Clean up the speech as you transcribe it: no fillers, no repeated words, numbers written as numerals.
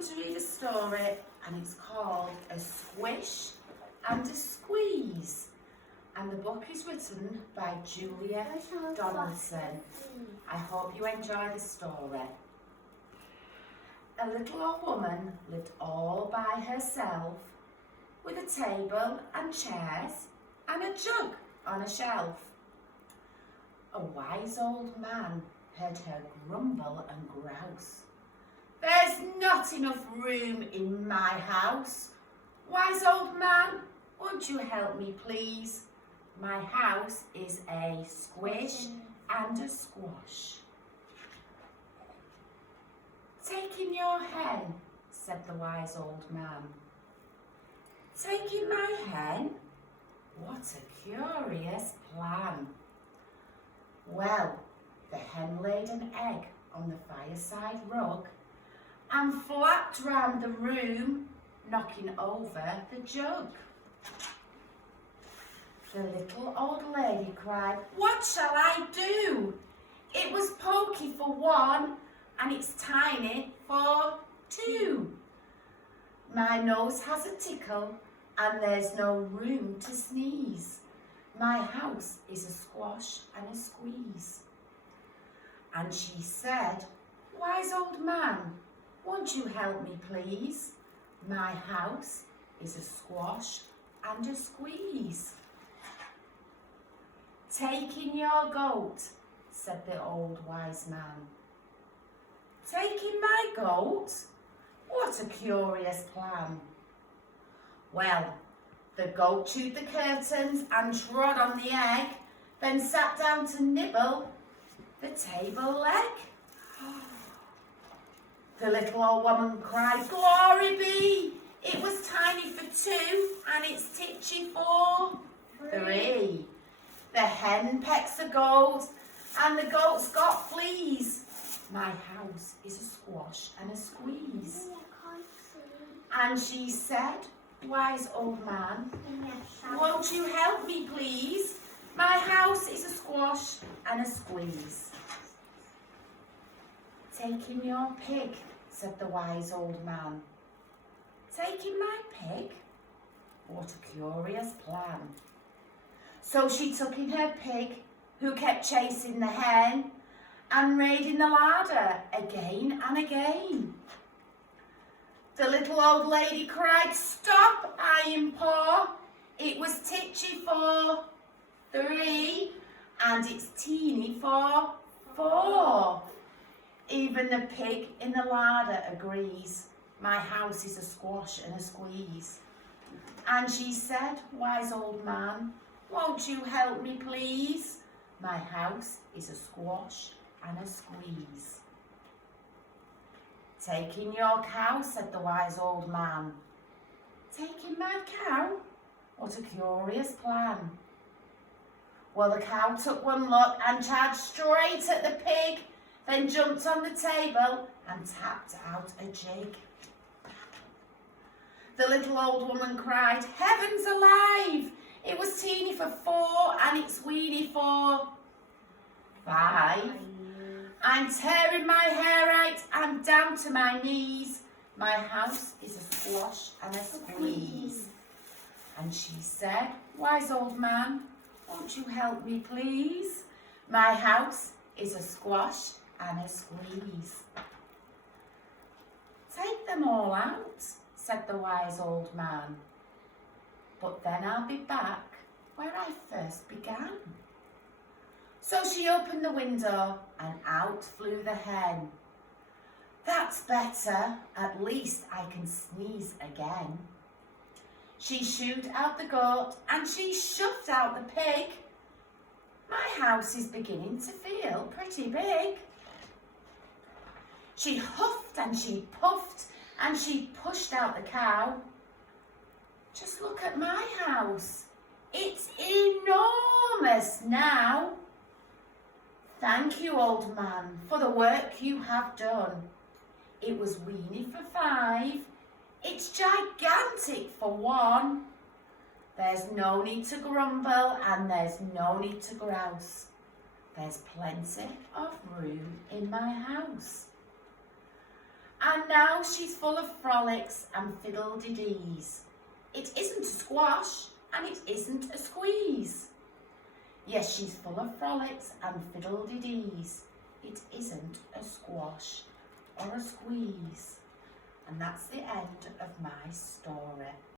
going to read a story and it's called A Squish and a Squeeze. And the book is written by Julia Donaldson. I hope you enjoy the story. A little old woman lived all by herself with a table and chairs and a jug on a shelf. A wise old man heard her grumble and grouse. "There's not enough room in my house. Wise old man, won't you help me please? My house is a squish and a squash." "Taking your hen," said the wise old man. "Taking my hen? What a curious plan." Well, the hen laid an egg on the fireside rug and flapped round the room, knocking over the jug. The little old lady cried, "What shall I do? It was pokey for one and it's tiny for two. My nose has a tickle and there's no room to sneeze. My house is a squash and a squeeze." And she said, "Wise old man, won't you help me please? My house is a squash and a squeeze." "Taking your goat," said the old wise man. "Taking my goat? What a curious plan." Well, the goat chewed the curtains and trod on the egg, then sat down to nibble the table leg. The little old woman cried, "Glory be! It was tiny for two and it's titchy for three. The hen pecks the goat and the goat's got fleas. My house is a squash and a squeeze." And she said, "Wise old man, won't you help me please? My house is a squash and a squeeze." "Taking your pig," said the wise old man. "Taking my pig? What a curious plan." So she took in her pig, who kept chasing the hen and raiding the larder again and again. The little old lady cried, "Stop, I implore. It was titchy for three and it's teeny for four. Even the pig in the larder agrees. My house is a squash and a squeeze." And she said, "Wise old man, won't you help me please? My house is a squash and a squeeze." "Taking your cow," said the wise old man. "Taking my cow? What a curious plan." Well, the cow took one look and charged straight at the pig, then jumped on the table and tapped out a jig. The little old woman cried, "Heavens alive! It was teeny for four and it's weeny for five. I'm tearing my hair out and down to my knees. My house is a squash and a squeeze." And she said, "Wise old man, won't you help me please? My house is a squash and a squeeze." "Take them all out," said the wise old man. "But then I'll be back where I first began." So she opened the window and out flew the hen. "That's better, at least I can sneeze again." She shooed out the goat and she shoved out the pig. My house is beginning to feel pretty big. She huffed and she puffed and she pushed out the cow. Just look at my house. It's enormous now. Thank you, old man, for the work you have done. It was weeny for five. It's gigantic for one. There's no need to grumble and there's no need to grouse. There's plenty of room in my house. And now she's full of frolics and fiddle-de-dees. It isn't a squash and it isn't a squeeze. Yes, she's full of frolics and fiddle-de-dees. It isn't a squash or a squeeze. And that's the end of my story.